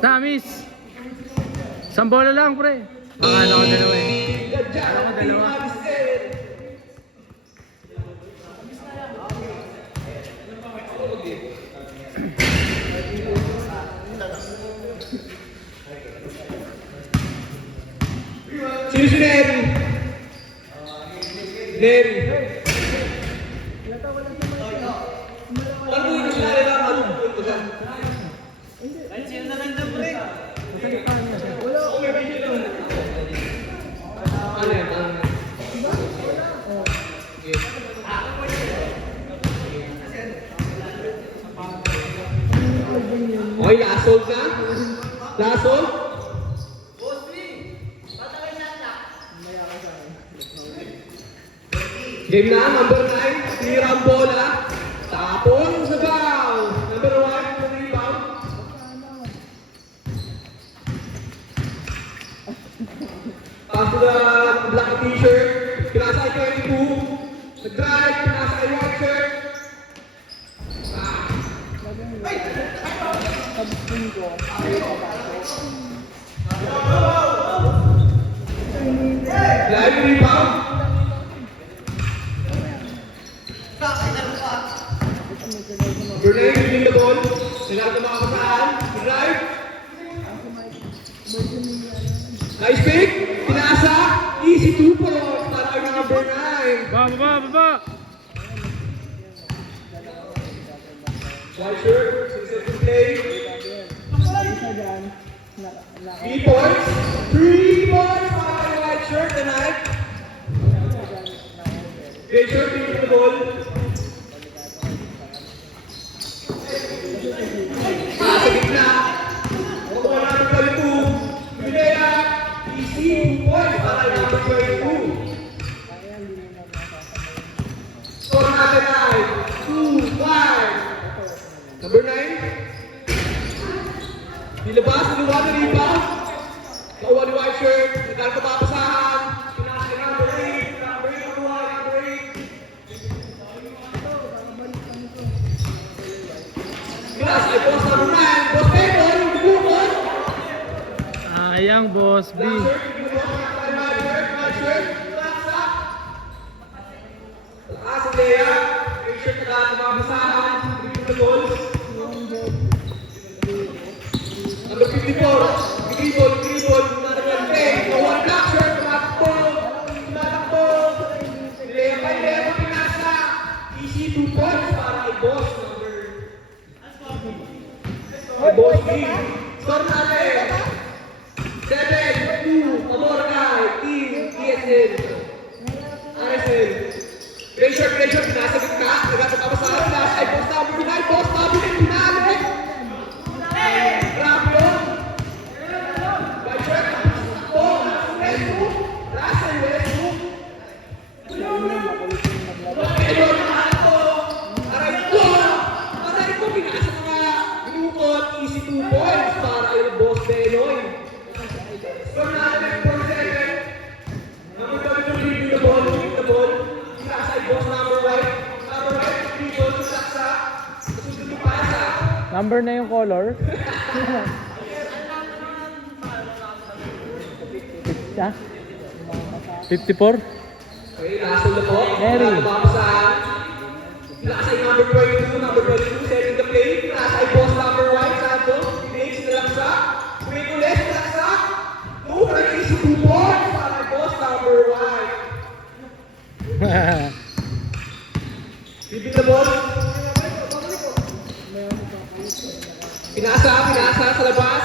Snamis! Isang bola lang, pre. Ano ko dalawa eh. Ano ko dalawa. Sino si Neri? Neri. Ano yung nasyari lang? Ano yung punto dyan? Ay, sino na nandun, pre? Ano yan? Okay, last hold na? Last hold? Game na, number 9, clear ang bola. Tapon sa foul. Number 1, yung rebound. Pass to the black t-shirt. Pinasa ay 22. Nag-drive, pinasa ay white shirt. Live rebound. Grenade using the ball. Nagkaroon ng mga kasaan. Drive. Nice pick. Pinasa. Easy 2 points para kay number 9. Baba! White shirt. Set to play. 3 points. 3 points para kay white shirt tonight. Gray shirt using the ball. Sa gitna, makuha natin number 2. Pinaya, easy 2 points para number 22. Score natin ay 2-5. Number 9. Nilabas, niluwa na rebound. Nauwa ni white shirt. Nagkaroon ka papasahan. Pinasa number 8. Number 8, number 8. Pinasa ay boss number 9. Boss Payton, bubukod. Sayang, boss B. Lakas ang Lea. Make sure na lahat ng mga basahan. Review the goals. Number 54. Dribble. Number 10. One black shirt. Tumatakbo. Lea kay Lea pinasa. Easy 2 points para kay boss number. Kay boss B. Score natin. 7-2. Pamorga. Team ESL. RSL. Gray shirt, nasa gitna. Nagkasama sa last ay post number 9. Post number 9. Pinali. Grabe yun. White shirt. Westbrook. Last ay Westbrook. Edward Mahanto. Aray ko. Aray ko. Pinasa mga binukot. Easy 2 points para yung boss Benoy. Score natin 4-7. Number 22, the ball. Pinasa ay boss number 1. Number 1, dribble to saksa. Susunod yung pasa. Number na yung color. Siya? 54? Okay, last on the ball. Neri. Pinasa ay number 22, setting the play. Pinasa ay boss number 1, Santos. Pinakes na lang siya. Wait ulit, saksa. 2 points para ay boss number 1. Bibig na ball. Pinasa sa labas.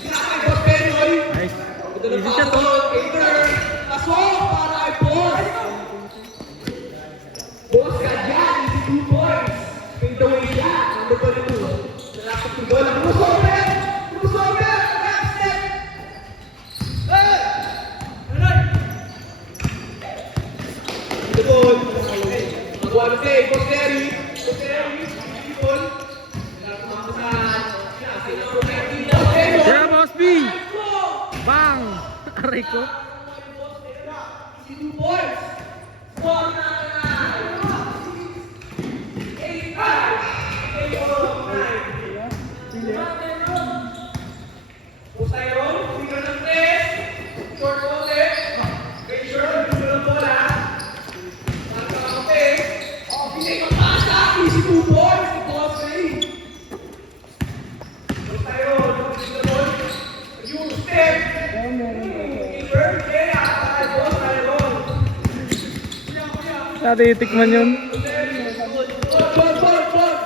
Pinasa ay boss Penoy. Nice. Ito na Easy shot, pasok. Hater. Pasok para ay boss. Boss ka dyan. Easy 2 points. Fade away siya. Number 22. Nalakot yung bola. Crusover. Gap step. The ball. Magwala play. Boss Terry. Ball. Yeah, boss B! Bang! Aray ko. Easy 2 points. Score na. 8-5. Natitikman yun.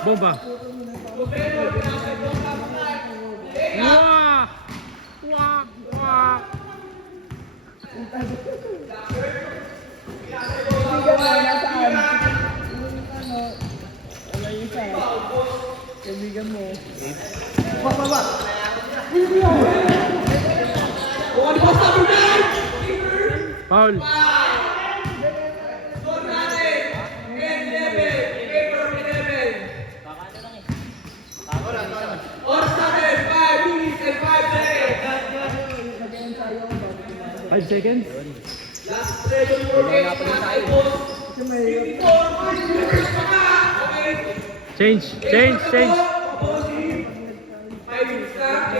Bomba. Wah! Wah! Wah! Kaibigan mo. Foul. Five seconds. Last treasure for game. Change. Change. Change. 5 minutes na.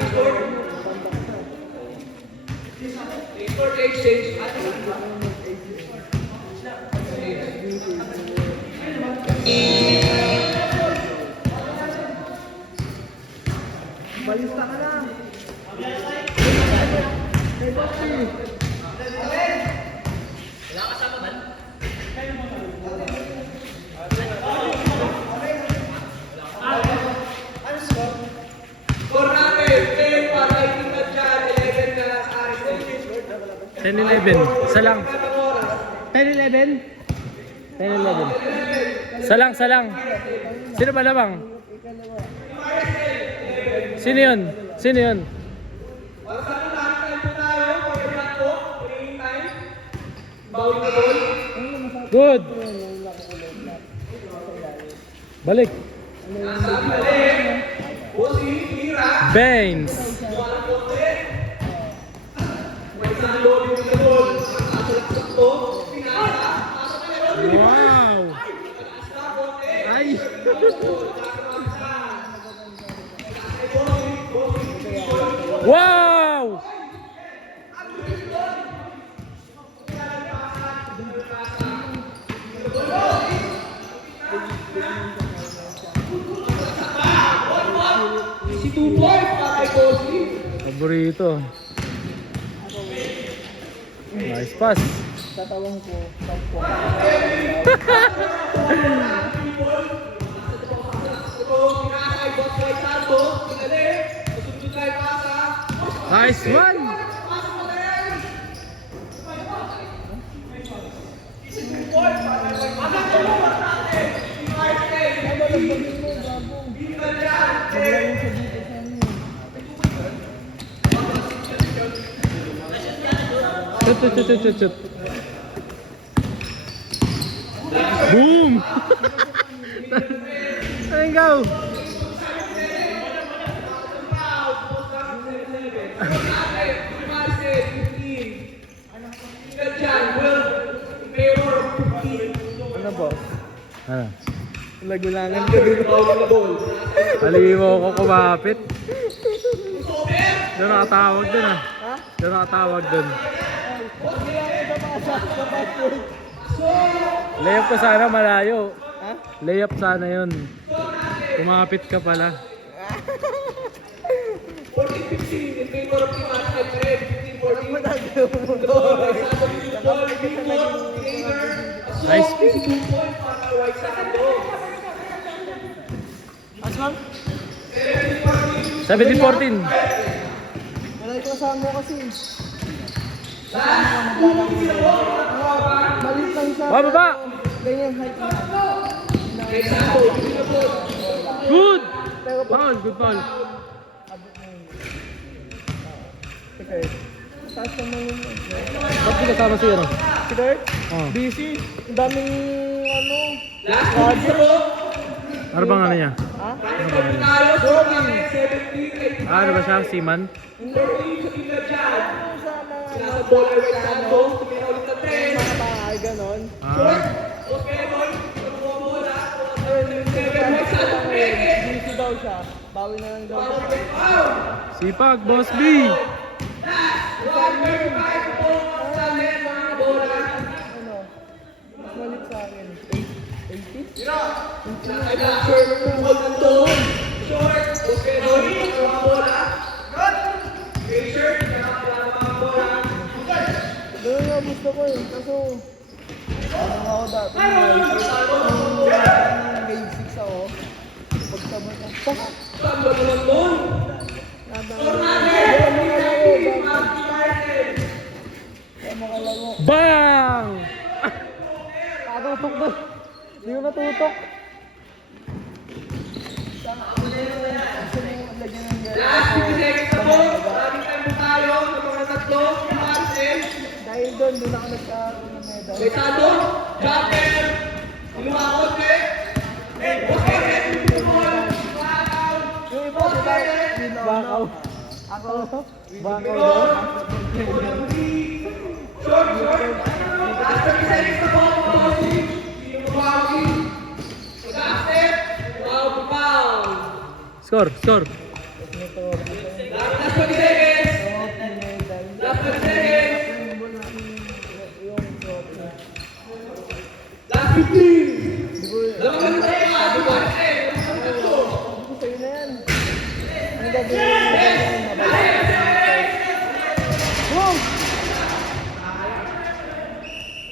Exchange. Balista ka na. Score natin. 10 para itinag dyan. 11 na sa akin. 10-11. Isa lang. 10-11. 10-11. Salang. Sino ba labang? Sino yun? Para sa mga time po tayo. Pagkakas po. Playing time. Bawin na ball. Good. Balik. Nasa balik. Bossy. Mira. Baines. Wala po ulit. May isang lobby with the ball. Nakasalaksak to. Pinasa. Wow. Ay. Wow. Si 2 points para kay Bossy. Paborito. Nice pass. Tatawang ko. Nice one. Shoot. Boom. There you go. Ano boss? Ano? Lagulangan ka din. Halimo ko kumapit. Doon nakatawag dun ah. Ha? Doon nakatawag dun. Layup ko sana malayo. Ha? Layup sana yun. Kumapit ka pala. 14-15 in favor of Team Asset Red. 15-14. Nice pick. 2 points para kay White Sando. Aswang? 17-14. Wala ito kasama mo kasi. Malit lang siya. Bababa! Ganyan height na. Kay Sando, binabot. Good! Foul, good foul. Okay. Taas naman yun. Ba't di kasama si ano? Si Kurt? Oh. Busy. Ang daming ano. Last one bro. Ano bang ano niya? Ha? Tayo, score namin. 17-8. Ano ba siya? Seaman? 14 sa team na dyan. Ano sa mga Nasa bola kay White Sando. Tumira ulit na 10. mga bahay, ganon. Ah. Busy daw siya. Bawi na lang daw siya. Sipag, Boss B! Ano? Mas malit sa akin. 80? Ganun nga gusto ko eh. Kaso, ano ako dati. Grade 6 ako. Pagtabot ng pas. Saan ba naman nun? Bang! Tutok doon. Hindi ko natutok. Last 50 seconds na po. Maraming time po tayo sa mga tatlo. Marcel. Dahil doon ako nagkaroon ng medal. Pesado. Jumper. Lumakot eh. Yung iba, diba? Bakaw. Ako. Bakaw doon. Short. Last 30 seconds na po. Sino mabawagi? Last step. Foul. Score, score. Last 20 seconds. Last 20 seconds. Last 15. Dalawang tayo. Marcel. Sa'yo na yan. Ano gagawin mo? Boom!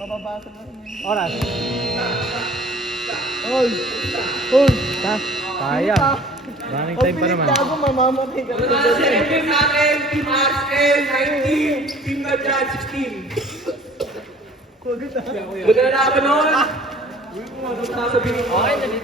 Mababasa na rin yun. Oras. Oy! Oy! Ha? Kaya. Running time pa naman. Gago, mamamatay ka. Mga second game natin. Team Marcel, 19. Team Nadyan, 16. Kugod ah. Maganda na ba nun? Sasabihin ko.